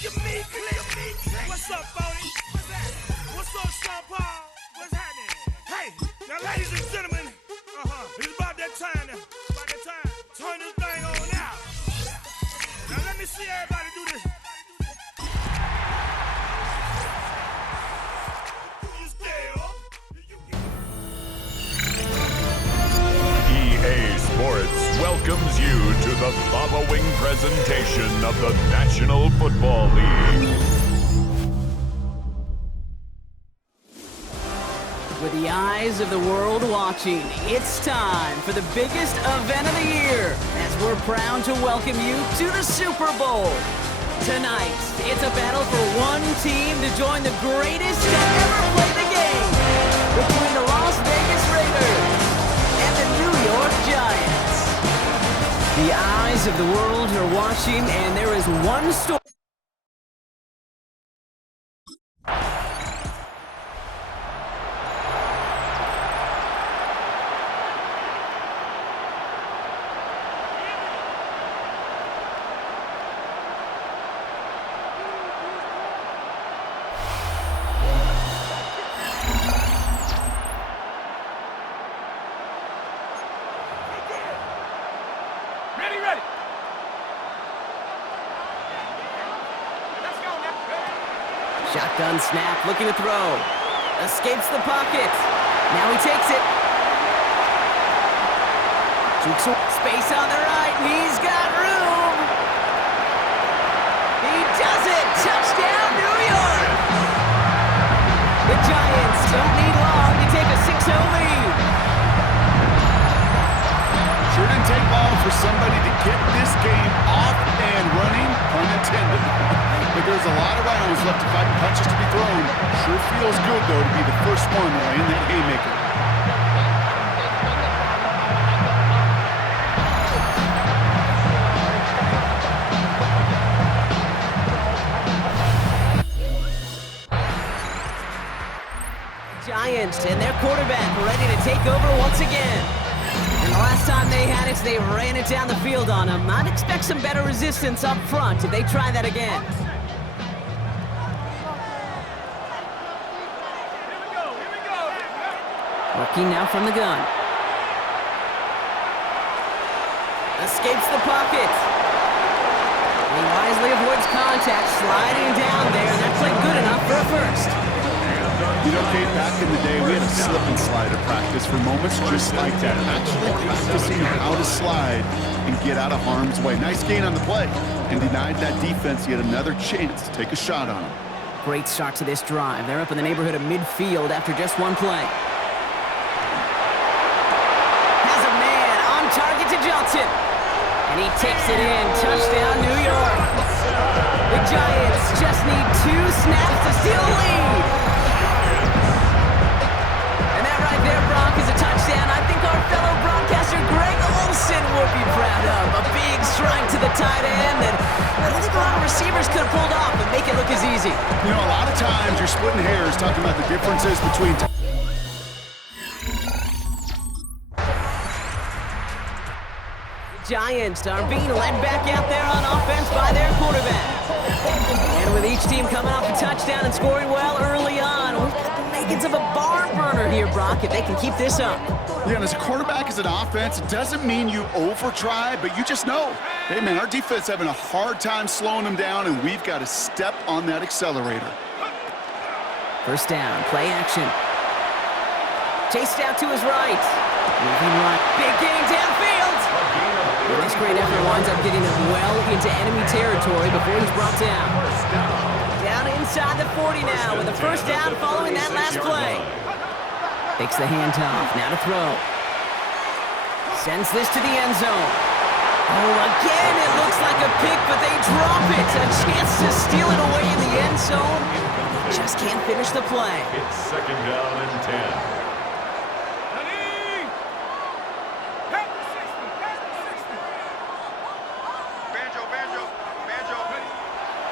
What's up, Bodie? What's that? What's up, Sean Paul? What's happening? Hey, now, ladies and gentlemen, it's about that time now. About that time. Turn this thing on out. Now, let me see everybody do this. EA Sports welcomes you to the following presentation of the National Football League. With the eyes of the world watching, it's time for the biggest event of the year as we're proud to welcome you to the Super Bowl. Tonight, it's a battle for one team to join the greatest to ever play the game between the Las Vegas Raiders and the New York Giants. The eyes of the world are watching, and there is one story. Ready. Shotgun snap, looking to throw. Escapes the pocket. Now he takes it. Jukes space on the right. He's got room. He does it. Touchdown, New York. The Giants don't need long to take a 6-0 lead. Sure didn't take long for somebody to get this game off and running, pun intended. But there's a lot of rounds left to fight and punches to be thrown. Sure feels good, though, to be the first one to land that haymaker. Giants and their quarterback ready to take over once again. And the last time they had it, they ran it down the field on them. I'd expect some better resistance up front if they try that again. Working now from the gun. Escapes the pocket. He wisely avoids contact, sliding down there. That played good enough for a first. You know, Kate, back in the day, we had a slip and slide at practice for moments just like that. Actually practicing how to slide and get out of harm's way. Nice gain on the play, and denied that defense yet another chance to take a shot on him. Great start to this drive. They're up in the neighborhood of midfield after just one play. Has a man on target to Johnson. And he takes it in. Touchdown, New York. The Giants just need 2 snaps to steal a lead. And that right there, Brock, is a touchdown I think our fellow broadcaster Greg Olsen would be proud of. A big strike to the tight end that I don't think a lot of receivers could have pulled off and make it look as easy. You know, a lot of times you're splitting hairs talking about the differences between... Giants are being led back out there on offense by their quarterback. And with each team coming off a touchdown and scoring well early on, we've got the makings of a barn burner here, Brock, if they can keep this up. Yeah, and as a quarterback, as an offense, it doesn't mean you over-try, but you just know, hey, man, our defense having a hard time slowing them down, and we've got to step on that accelerator. First down, play action. Chased out to his right. Moving right. Big gain downfield. And this great effort winds up getting him well into enemy territory before he's brought down. Down inside the 40 now with a first down following that last play. Takes the handoff, now to throw. Sends this to the end zone. Oh, again, it looks like a pick, but they drop it. A chance to steal it away in the end zone. Just can't finish the play. It's 2nd down and 10.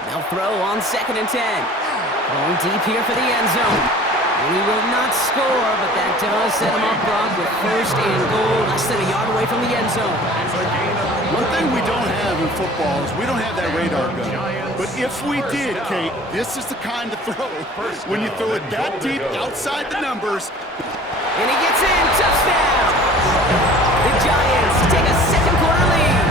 They'll throw on 2nd and 10. Going deep here for the end zone. And he will not score, but that does set him up, Brock, with first and goal, less than a yard away from the end zone. One thing we don't have in football is we don't have that radar gun. But if we did, Kate, this is the kind of throw. When you throw it that deep outside the numbers. And he gets in, touchdown! The Giants take a second quarter lead.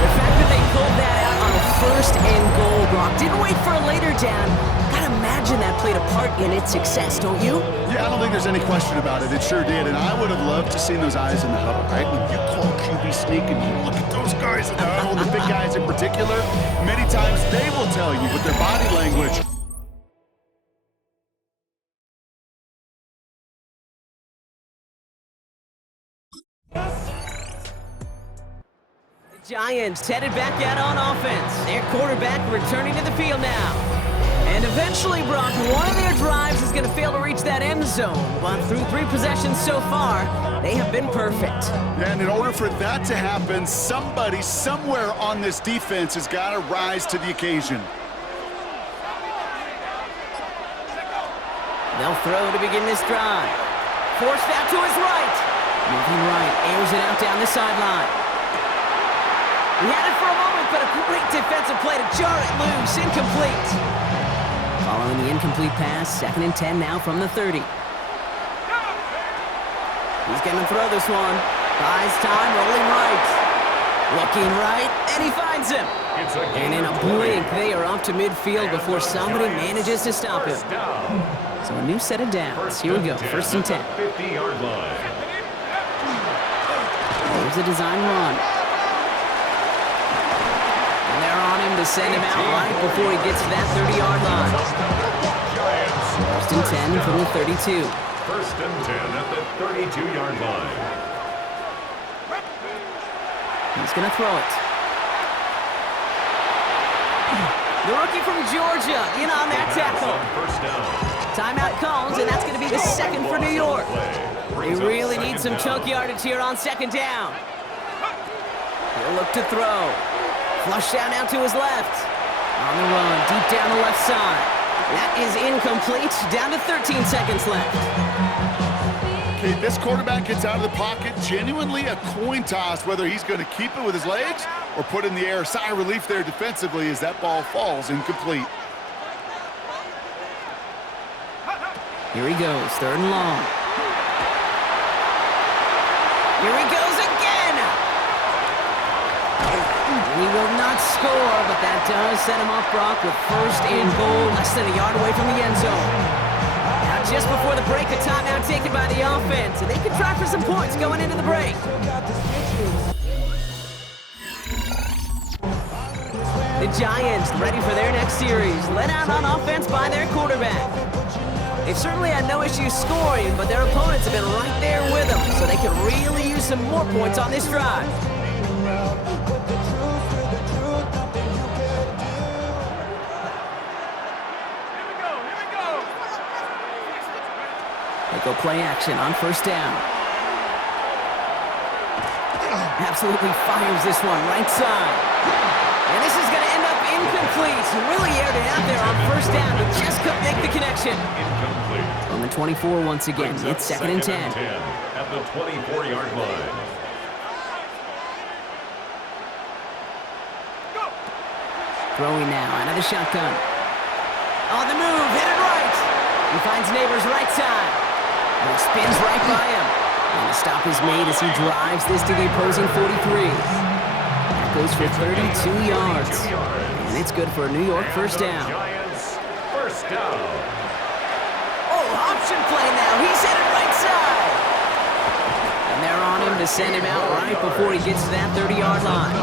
The fact that they pulled that out on a first and goal, Brock, didn't wait for a later down. Gotta imagine that played a part in its success, don't you? Yeah, I don't think there's any question about it. It sure did. And I would have loved to see those eyes in the huddle, right? When you call QB sneak and you look at those guys in the huddle, the big guys in particular, many times they will tell you with their body language. Giants headed back out on offense. Their quarterback returning to the field now. And eventually, Brock, one of their drives is going to fail to reach that end zone. But through 3 possessions so far, they have been perfect. And in order for that to happen, somebody somewhere on this defense has got to rise to the occasion. They'll throw to begin this drive. Forced out to his right. Moving right, airs it out down the sideline. He had it for a moment, but a great defensive play to jar it loose. Incomplete. Following the incomplete pass, 2nd and 10 now from the 30. He's going to throw this one. Buys time, rolling right. Looking right, and he finds him. And in a blink, they are up to midfield before somebody manages to stop him. So a new set of downs. Here we go, 1st and 10. 50-yard line. Here's a design run. And they're on him to send him out right before he gets to that 30-yard line. 1st and 10 from the 32. 1st and 10 at the 32-yard line. He's going to throw it. The rookie from Georgia in on that tackle. First down. Timeout comes, and that's going to be the 2nd for New York. They really need some chunk yardage here on 2nd down. He'll look to throw. Flush down now to his left. On the run, deep down the left side. That is incomplete. Down to 13 seconds left. Okay, this quarterback gets out of the pocket. Genuinely a coin toss whether he's going to keep it with his legs or put in the air. Sigh of relief there defensively as that ball falls incomplete. Here he goes, 3rd and long. Here he goes again! And he will not score, but that does set him up, Brock, with 1st and goal, less than a yard away from the end zone. Now, just before the break, a timeout taken by the offense, and they can try for some points going into the break. The Giants ready for their next series, led out on offense by their quarterback. They've certainly had no issues scoring, but their opponents have been right there with them, so they could really use some more points on this drive. They go play action on 1st down. Absolutely fires this one right side. And this is going to end up incomplete. Really aired it out there on 1st down, but just couldn't make the connection. Incomplete. On the 24 once again, it's 2nd and 10. At the 24-yard line. Throwing now out of the shotgun. On the move, hit it right. He finds Neighbors right side. And he spins right by him. And the stop is made as he drives this to the opposing 43. That goes for 32 yards. And it's good for a New York 1st down. Giants, 1st down. Oh, option play now. He's hit it right side. And they're on him to send him out right before he gets to that 30-yard line.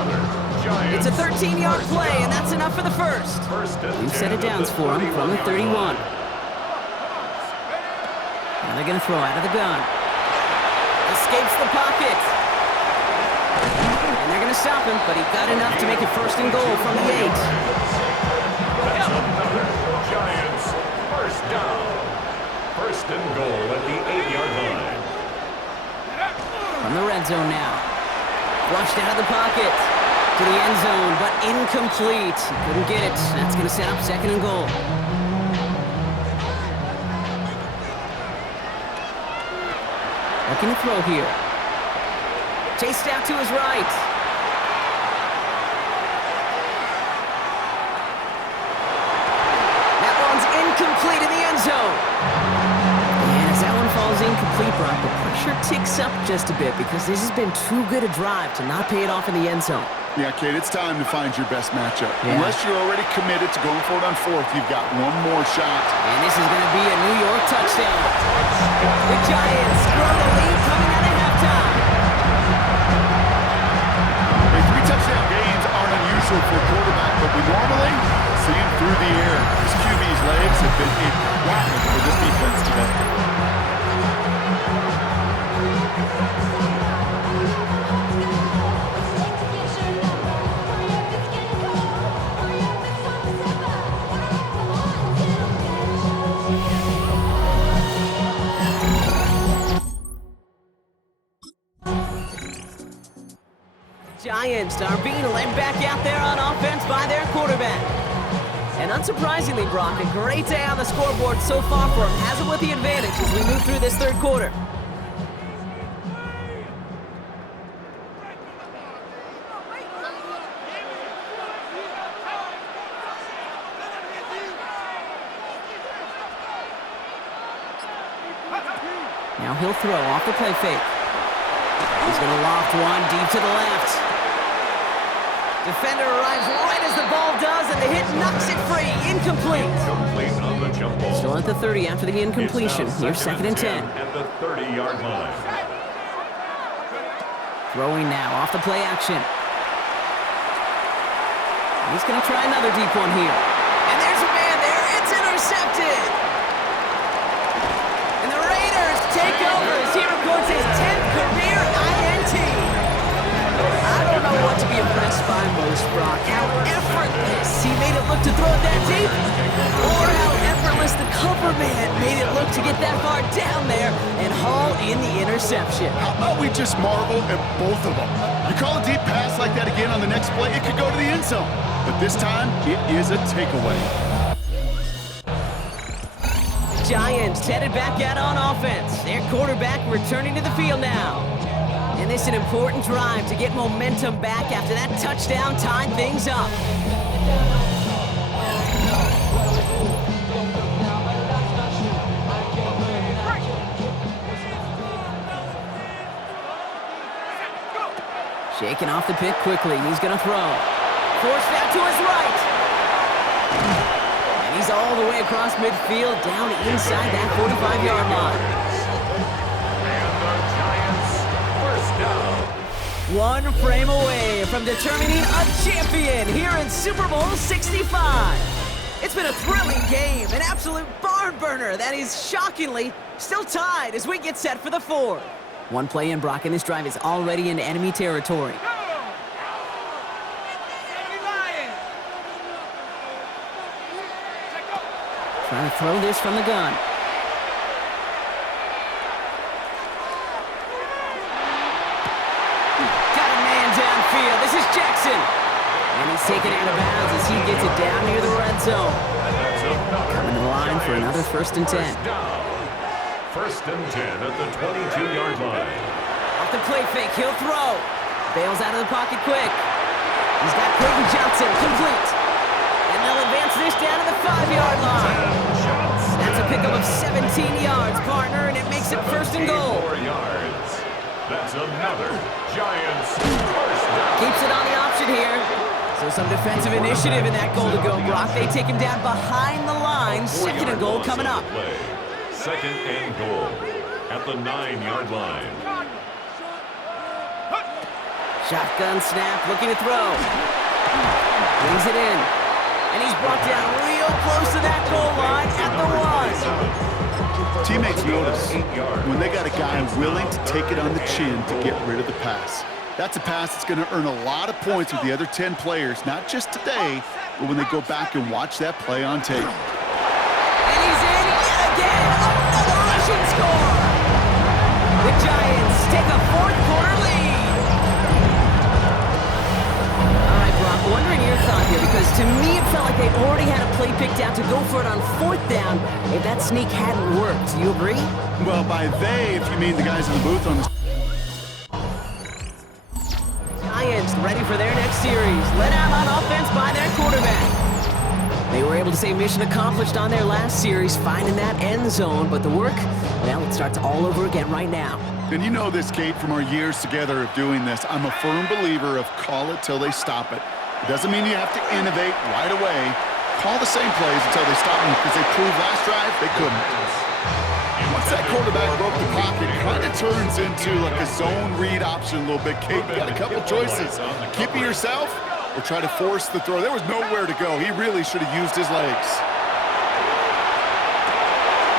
It's a 13-yard play, and that's enough for the 1st. New set of downs for him from the 31. Now they're going to throw out of the gun. Escapes the pocket. And they're going to stop him, but he got enough to make it 1st and goal from the 8. That's another Giants 1st down. 1st and goal at the 8-yard line. From the red zone now. Flushed out of the pocket. To the end zone, but incomplete. He couldn't get it. That's going to set up 2nd and goal. Looking to throw here. Chased out to his right. That one's incomplete in the end zone. And as that one falls incomplete, Brock, the pressure ticks up just a bit because this has been too good a drive to not pay it off in the end zone. Yeah, Kate, it's time to find your best matchup. Yeah. Unless you're already committed to going for it on fourth, you've got one more shot. And this is going to be a New York touchdown. The Giants grow the lead coming out of halftime. Hey, 3 touchdown gains aren't unusual for a quarterback, but we normally see him through the air. His QB's legs have been a problem for this defense today. Giants are being led back out there on offense by their quarterback. And unsurprisingly, Brock, a great day on the scoreboard so far for him. Has it with the advantage as we move through this third quarter. Now he'll throw off the play fake. He's going to loft one deep to the left. Defender arrives right as the ball does, and the hit knocks it free. Incomplete. Incomplete on the jump ball. Still at the 30 after the incompletion. Here's 2nd and 10. At the 30-yard line. Throwing now off the play action. He's going to try another deep one here. And there's a man there. It's intercepted. And the Raiders take over as he records his 10th career INT. I don't know what to be impressed by most, Brock. How effortless he made it look to throw it that deep, or how effortless the cover man made it look to get that far down there and haul in the interception. How about we just marvel at both of them? You call a deep pass like that again on the next play, it could go to the end zone. But this time, it is a takeaway. Giants headed back out on offense. Their quarterback returning to the field now. And this is an important drive to get momentum back after that touchdown tied things up. Shaking off the pick quickly. He's going to throw. Forced out to his right. And he's all the way across midfield, down inside that 45-yard line. One frame away from determining a champion here in Super Bowl 65. It's been a thrilling game, an absolute barn burner that is shockingly still tied as we get set for the fourth. One play in, Brock, and this drive is already in enemy territory. Trying to throw this from the gun. This is Jackson. And he's taken out of bounds as he gets it down near the red zone. Coming to the line for another 1st and 10. First and 10 at the 22-yard line. Off the play fake, he'll throw. Bails out of the pocket quick. He's got Clayton Johnson complete. And they'll advance this down to the 5-yard line. That's a pickup of 17 yards, partner, and it makes it 1st and goal. 4 yards. That's another Giants first down. Keeps it on the option here. So some defensive initiative in that goal to go, Brock. They take him down behind the line. 2nd and goal coming up. 2nd and goal at the 9-yard line. Shotgun snap, looking to throw. Brings it in. And he's brought down real close to that goal line at the 1. Teammates notice when they got a guy willing to take it on the chin to get rid of the pass. That's a pass that's going to earn a lot of points with the other 10 players, not just today, but when they go back and watch that play on tape. And he's in yet again. Another rushing score. The Giants take a 4th quarter lead. All right, Brock, wondering your thought here, because to me it felt like they already had a play picked out to go for it on 4th down if that sneak hadn't worked. Do you agree? Well, by they, if you mean the guys in the booth on the... Giants ready for their next series. Let out on offense by their quarterback. They were able to say mission accomplished on their last series, finding that end zone, but the work, well, it starts all over again right now. And you know this, Kate, from our years together of doing this. I'm a firm believer of call it till they stop it. It doesn't mean you have to innovate right away. Call the same plays until they stop them, because they proved last drive they couldn't. Once that quarterback broke the pocket, it kind of turns into like a zone read option a little bit. Kate, you got a couple choices. Keep it yourself or try to force the throw. There was nowhere to go. He really should have used his legs.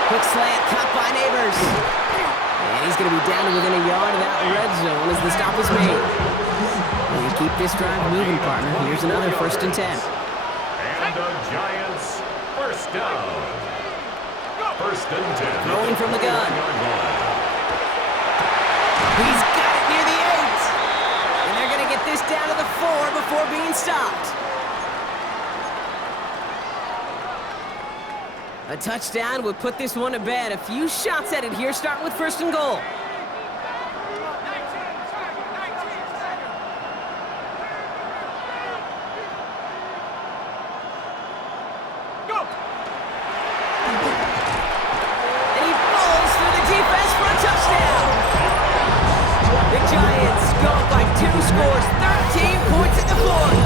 Quick slant, caught by Neighbors. And he's going to be down to within a yard of that red zone as the stop is made. And you keep this drive moving, partner. Here's another 1st and 10. And the Giants, first down. 1st and 10. Throwing from the gun. He's got it near the 8. And they're going to get this down to the 4 before being stopped. A touchdown would put this one to bed. A few shots at it here, starting with 1st and goal. And he falls through the defense for a touchdown. The Giants go up by 2 scores, 13 points at the 4th.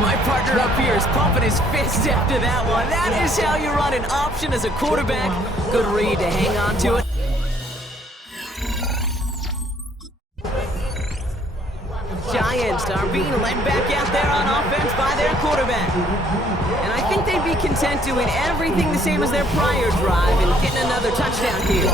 My partner up here is pumping his fist after that one. That is how you run an option as a quarterback. Good read to hang on to it. Giants are being led back out there on offense by their quarterback. And I think they'd be content doing everything the same as their prior drive and getting another touchdown here.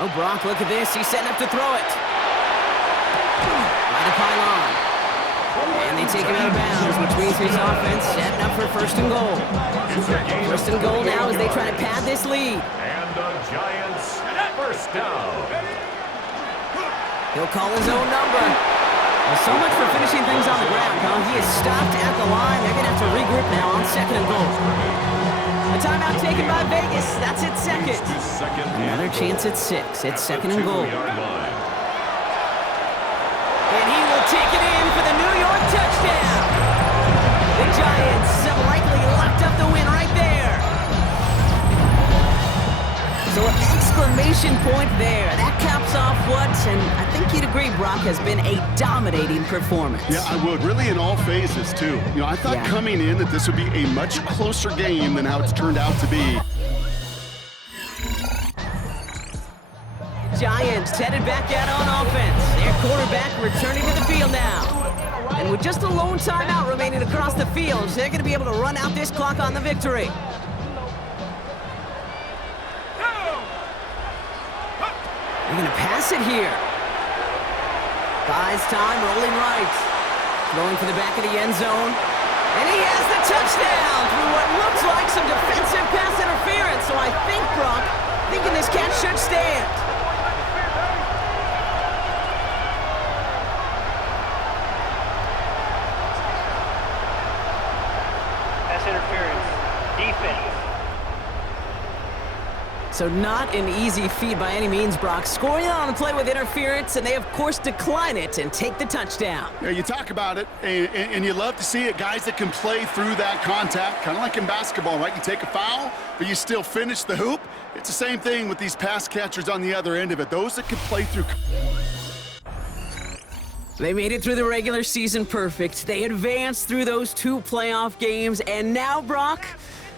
Oh, Brock, look at this. He's setting up to throw it. Right to pylon. And they take him out of bounds, which means his offense setting up for 1st and goal. 1st and goal now as they try to pad this lead. And the Giants, 1st down. He'll call his own number. Well, so much for finishing things on the ground, huh? He is stopped at the line. They're going to have to regroup now on 2nd and goal. A timeout taken by Vegas. That's it, 2nd. Another chance at 6. It's 2nd and goal. And he will take it in for the New York touchdown. The Giants have likely locked up the win right there. So an exclamation point there. That caps off what, and I think you'd agree, Brock, has been a dominating performance. Yeah, I would. Really in all phases, too. You know, I thought coming in that this would be a much closer game than how it's turned out to be. Giants headed back out on offense. Their quarterback returning to the field now. And with just a lone timeout remaining across the field, they're going to be able to run out this clock on the victory. They're going to pass it here. Buys time, rolling right. Throwing for the back of the end zone. And he has the touchdown through what looks like some defensive pass interference. So I think, Brock, thinking this catch should stand. Pass interference. Defense. So not an easy feat by any means, Brock. Scoring on the play with interference, and they, of course, decline it and take the touchdown. Yeah, you talk about it, and you love to see it. Guys that can play through that contact, kind of like in basketball, right? You take a foul, but you still finish the hoop. It's the same thing with these pass catchers on the other end of it. Those that can play through... They made it through the regular season perfect. They advanced through those 2 playoff games, and now, Brock...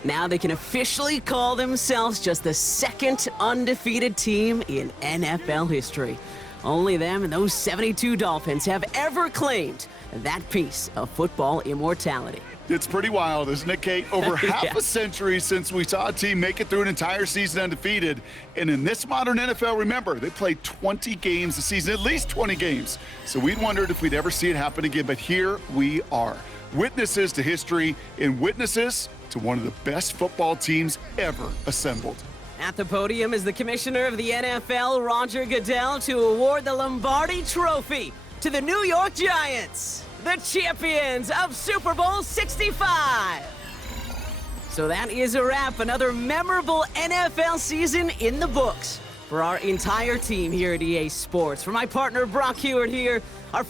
Now they can officially call themselves just the 2nd undefeated team in NFL history. Only them and those 72 Dolphins have ever claimed that piece of football immortality. It's pretty wild, isn't it, Kate? Over half a century since we saw a team make it through an entire season undefeated. And in this modern NFL, remember, they played 20 games a season, at least 20 games. So we'd wondered if we'd ever see it happen again, but here we are. Witnesses to history and witnesses to one of the best football teams ever assembled. At the podium is the commissioner of the NFL, Roger Goodell, to award the Lombardi Trophy to the New York Giants, the champions of Super Bowl 65. So that is a wrap. Another memorable NFL season in the books for our entire team here at EA Sports. For my partner, Brock Hewitt here, our